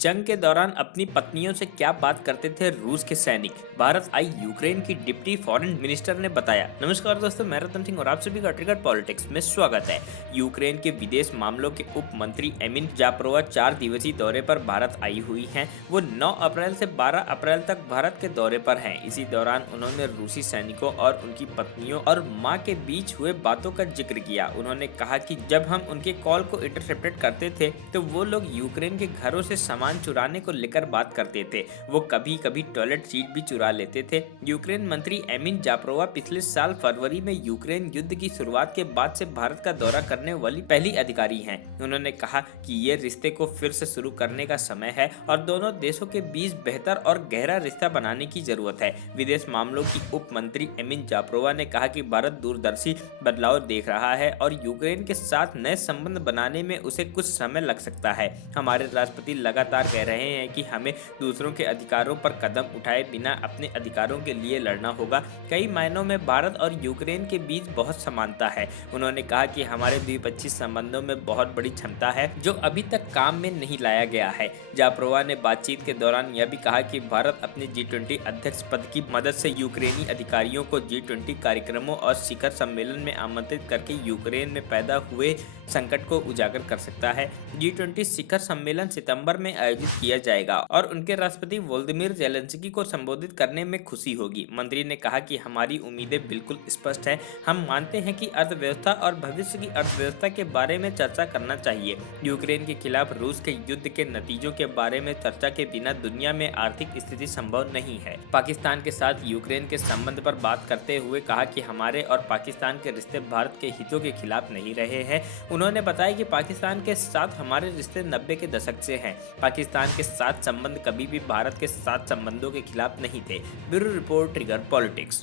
जंग के दौरान अपनी पत्नियों से क्या बात करते थे रूस के सैनिक। भारत आई यूक्रेन की डिप्टी फॉरेन मिनिस्टर ने बताया। नमस्कार दोस्तों, मैं रतन सिंह और आप सभी का ट्रिगर पॉलिटिक्स में स्वागत है। यूक्रेन के विदेश मामलों के उप मंत्री एमिन जापरोवा 4 दिवसीय दौरे पर भारत आई हुई हैं। वो 9 अप्रैल से 12 अप्रैल तक भारत के दौरे पर हैं। इसी दौरान उन्होंने रूसी सैनिकों और उनकी पत्नियों और मां के बीच हुए बातों का जिक्र किया। उन्होंने कहा कि जब हम उनके कॉल को इंटरसेप्टेड करते थे तो वो लोग यूक्रेन के घरों से सामान चुराने को लेकर बात करते थे। वो कभी कभी टॉयलेट सीट भी चुरा लेते थे। यूक्रेन मंत्री एमिन जापरोवा पिछले साल फरवरी में यूक्रेन युद्ध की शुरुआत के बाद से भारत का दौरा करने वाली पहली अधिकारी हैं। उन्होंने कहा कि ये रिश्ते को फिर से शुरू करने का समय है और दोनों देशों के बीच बेहतर और गहरा रिश्ता बनाने की जरूरत है। विदेश मामलों की उप मंत्री एमिन जापरोवा ने कहा कि भारत दूरदर्शी बदलाव देख रहा है और यूक्रेन के साथ नए संबंध बनाने में उसे कुछ समय लग सकता है। हमारे राष्ट्रपति लगातार कह रहे हैं कि हमें दूसरों के अधिकारों पर कदम उठाए बिना अपने अधिकारों के लिए लड़ना होगा। कई मायनों में भारत और यूक्रेन के बीच बहुत समानता है। उन्होंने कहा कि हमारे द्विपक्षीय संबंधों में बहुत बड़ी क्षमता है जो अभी तक काम में नहीं लाया गया है। जापरोवा ने बातचीत के दौरान यह भी कहा कि भारत अपने G20 अध्यक्ष पद की मदद से यूक्रेनी अधिकारियों को G20 कार्यक्रमों और शिखर सम्मेलन में आमंत्रित करके यूक्रेन में पैदा हुए संकट को उजागर कर सकता है। G20 शिखर सम्मेलन सितंबर में आयोजित किया जाएगा और उनके राष्ट्रपति वोलोदिमीर ज़ेलेंस्की को संबोधित करने में खुशी होगी। मंत्री ने कहा कि हमारी उम्मीदें बिल्कुल स्पष्ट हैं। हम मानते हैं कि अर्थव्यवस्था और भविष्य की अर्थव्यवस्था के बारे में चर्चा करना चाहिए। यूक्रेन के खिलाफ रूस के युद्ध के नतीजों के बारे में चर्चा के बिना दुनिया में आर्थिक स्थिति संभव नहीं है। पाकिस्तान के साथ यूक्रेन के संबंध पर बात करते हुए कहा कि हमारे और पाकिस्तान के रिश्ते भारत के हितों के खिलाफ नहीं रहे हैं। उन्होंने बताया कि पाकिस्तान के साथ हमारे रिश्ते 90 के दशक से हैं। पाकिस्तान के साथ संबंध कभी भी भारत के साथ संबंधों के खिलाफ नहीं थे। Bureau report, trigger politics.